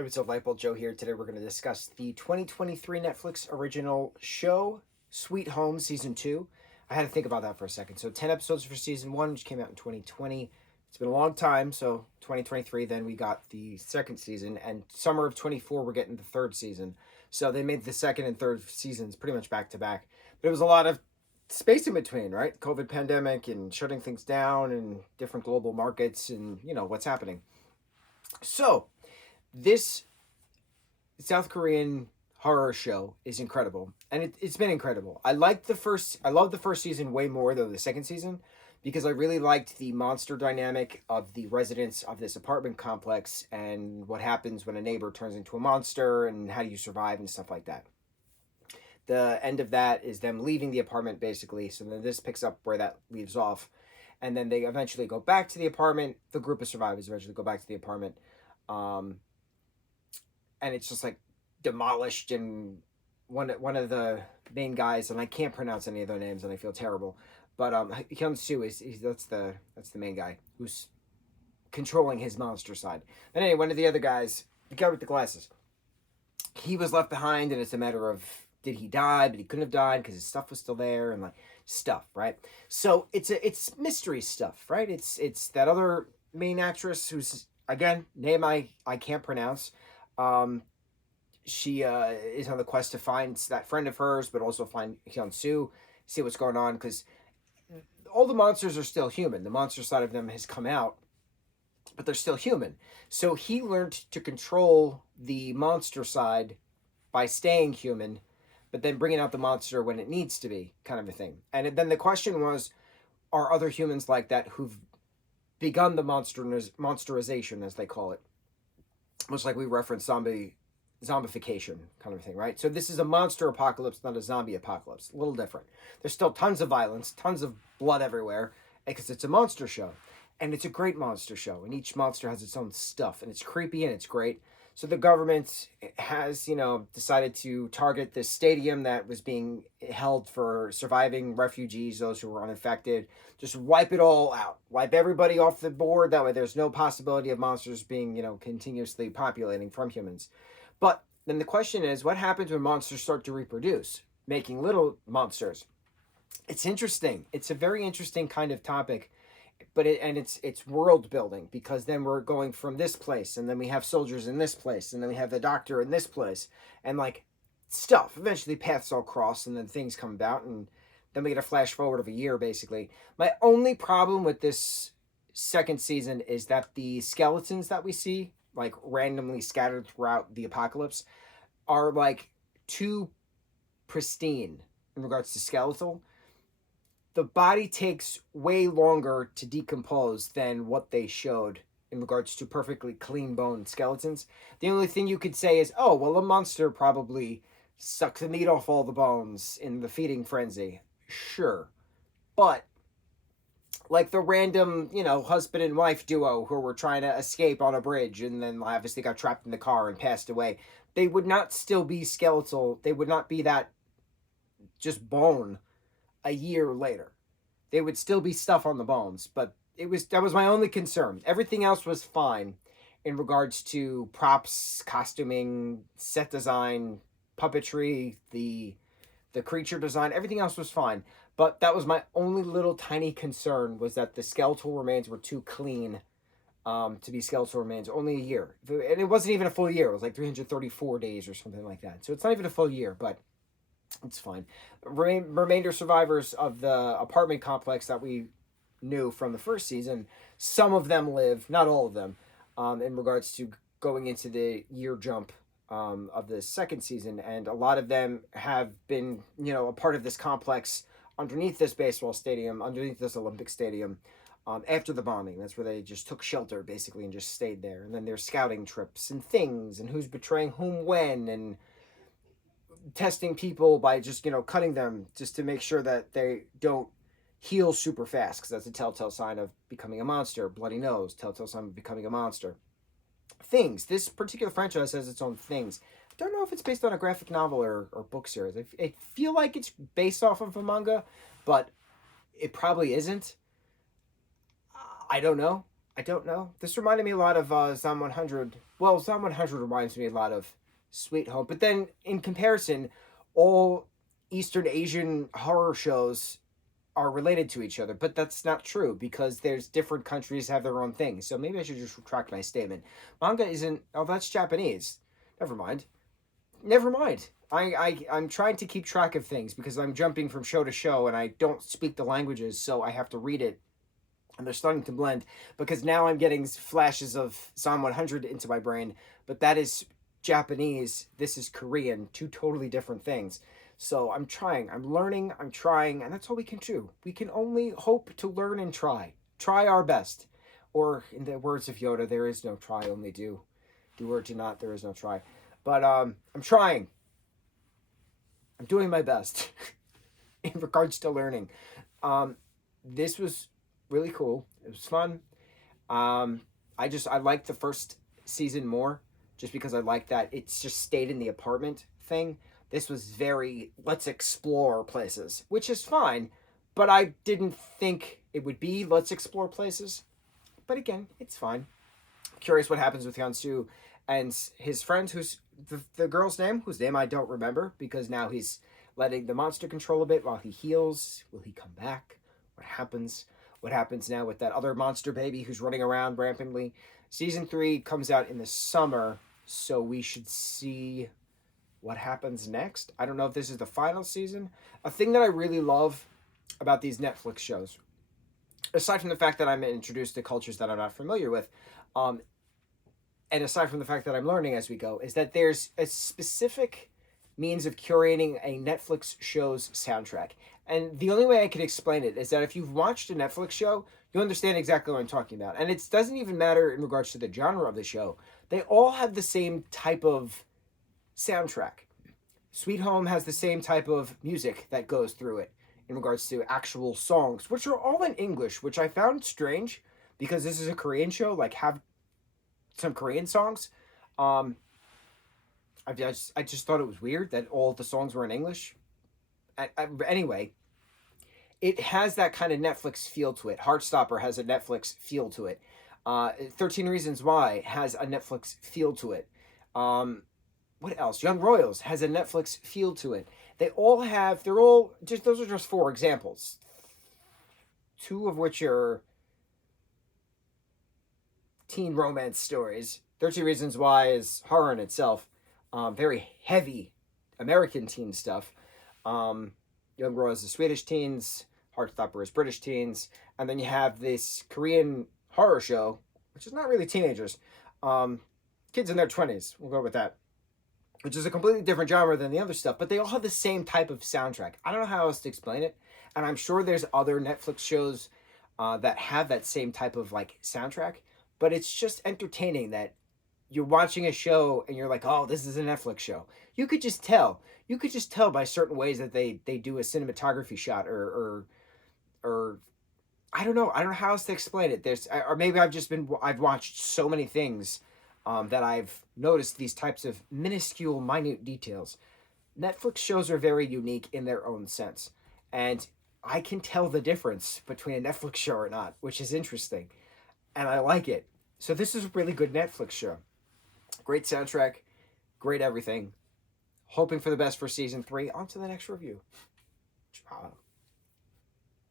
What's up, Lightbolt Joe here. Today we're going to discuss the 2023 Netflix original show, Sweet Home Season 2. I had to think about that for a second. So 10 episodes for Season 1, which came out in 2020. It's been a long time, so 2023, then we got the second season, and summer of 24, we're getting the third season. So they made the second and third seasons pretty much back to back. But it was a lot of space in between, right? COVID pandemic and shutting things down and different global markets and, what's happening. So this South Korean horror show is incredible, and it's been incredible. I love the first season way more than the second season because I really liked the monster dynamic of the residents of this apartment complex and what happens when a neighbor turns into a monster and how do you survive and stuff like that. The end of that is them leaving the apartment basically, so then this picks up where that leaves off, and then they eventually go back to the apartment. The group of survivors eventually go back to the apartment. And it's just like demolished, and one of the main guys, and I can't pronounce any of their names and I feel terrible, but Hyun-soo is that's the main guy who's controlling his monster side. And anyway, one of the other guys, the guy with the glasses, he was left behind, and it's a matter of did he die, but he couldn't have died because his stuff was still there and like stuff, right? So it's mystery stuff, right? It's that other main actress who's, again, name I can't pronounce. She is on the quest to find that friend of hers, but also find Hyun-soo, see what's going on, because all the monsters are still human. The monster side of them has come out, but they're still human. So he learned to control the monster side by staying human, but then bringing out the monster when it needs to be, kind of a thing. And then the question was, are other humans like that who've begun the monsterization, as they call it, much like we reference zombification kind of thing, right? So this is a monster apocalypse, not a zombie apocalypse. A little different. There's still tons of violence, tons of blood everywhere, because it's a monster show. And it's a great monster show, and each monster has its own stuff, and it's creepy and it's great. So the government has, decided to target this stadium that was being held for surviving refugees, those who were uninfected. Just wipe it all out. Wipe everybody off the board. That way there's no possibility of monsters being, continuously populating from humans. But then the question is, what happens when monsters start to reproduce, making little monsters? It's interesting. It's a very interesting kind of topic. But it's world building, because then we're going from this place, and then we have soldiers in this place, and then we have the doctor in this place, and like stuff. Eventually, paths all cross, and then things come about, and then we get a flash forward of a year, basically. My only problem with this second season is that the skeletons that we see, like randomly scattered throughout the apocalypse, are like too pristine in regards to skeletal. The body takes way longer to decompose than what they showed in regards to perfectly clean bone skeletons. The only thing you could say is, oh, well, a monster probably sucks the meat off all the bones in the feeding frenzy. Sure. But like the random, husband and wife duo who were trying to escape on a bridge and then obviously got trapped in the car and passed away, they would not still be skeletal. They would not be that just bone a year later. They would still be stuff on the bones, but that was my only concern. Everything else was fine in regards to props, costuming, set design, puppetry, the creature design. Everything else was fine, but that was my only little tiny concern, was that the skeletal remains were too clean to be skeletal remains. Only a year, and it wasn't even a full year. It was like 334 days or something like that. So it's not even a full year, but it's fine. Remainder survivors of the apartment complex that we knew from the first season, some of them live, not all of them, in regards to going into the year jump of the second season. And a lot of them have been, a part of this complex underneath this baseball stadium, underneath this Olympic stadium, after the bombing. That's where they just took shelter, basically, and just stayed there. And then there's scouting trips and things, and who's betraying whom when, and testing people by just cutting them just to make sure that they don't heal super fast, because that's a telltale sign of becoming a monster. Bloody nose, telltale sign of becoming a monster. Things. This particular franchise has its own things. I don't know if it's based on a graphic novel or book series. I feel like it's based off of a manga, but it probably isn't. I don't know. This reminded me a lot of Zom 100 Well, Psalm 100 reminds me a lot of Sweet Home, but then in comparison, all Eastern Asian horror shows are related to each other, but that's not true because there's different countries have their own things. So maybe I should just retract my statement. Manga isn't. Oh, that's Japanese. Never mind. Never mind. I'm trying to keep track of things because I'm jumping from show to show and I don't speak the languages, so I have to read it. And they're starting to blend because now I'm getting flashes of Psalm 100 into my brain, but that is Japanese. This is Korean. Two totally different things. So I'm trying. I'm learning. I'm trying. And that's all we can do. We can only hope to learn and try. Try our best. Or, in the words of Yoda, there is no try, only do. Do or do not, there is no try. But I'm trying. I'm doing my best in regards to learning. This was really cool. It was fun. I liked the first season more just because I liked that it's just stayed in the apartment thing. This was very, let's explore places, which is fine, but I didn't think it would be let's explore places. But again, it's fine. Curious what happens with Hyunsu and his friend, who's the girl's name, whose name I don't remember, because now he's letting the monster control a bit while he heals. Will he come back? What happens? What happens now with that other monster baby who's running around rampantly? Season 3 comes out in the summer, so we should see what happens next. I don't know if this is the final season. A thing that I really love about these Netflix shows, aside from the fact that I'm introduced to cultures that I'm not familiar with, and aside from the fact that I'm learning as we go, is that there's a specific means of curating a Netflix show's soundtrack. And the only way I can explain it is that if you've watched a Netflix show, you understand exactly what I'm talking about. And it doesn't even matter in regards to the genre of the show. They all have the same type of soundtrack. Sweet Home has the same type of music that goes through it in regards to actual songs, which are all in English, which I found strange because this is a Korean show, like have some Korean songs. I just thought it was weird that all the songs were in English. Anyway, it has that kind of Netflix feel to it. Heartstopper has a Netflix feel to it. 13 Reasons Why has a Netflix feel to it. What else? Young Royals has a Netflix feel to it. They're all just, those are just 4 examples. 2 of which are teen romance stories. 13 Reasons Why is horror in itself. Very heavy American teen stuff. Young Royals is Swedish teens. Heartstopper is British teens. And then you have this Korean horror show, which is not really teenagers. Kids in their 20s. We'll go with that. Which is a completely different genre than the other stuff, but they all have the same type of soundtrack. I don't know how else to explain it. And I'm sure there's other Netflix shows that have that same type of like soundtrack, but it's just entertaining that you're watching a show and you're like, oh, this is a Netflix show. You could just tell. You could just tell by certain ways that they do a cinematography shot or I don't know. I don't know how else to explain it. Or maybe I've watched so many things that I've noticed these types of minuscule, minute details. Netflix shows are very unique in their own sense. And I can tell the difference between a Netflix show or not, which is interesting. And I like it. So this is a really good Netflix show. Great soundtrack, great everything. Hoping for the best for season 3. On to the next review. Ciao.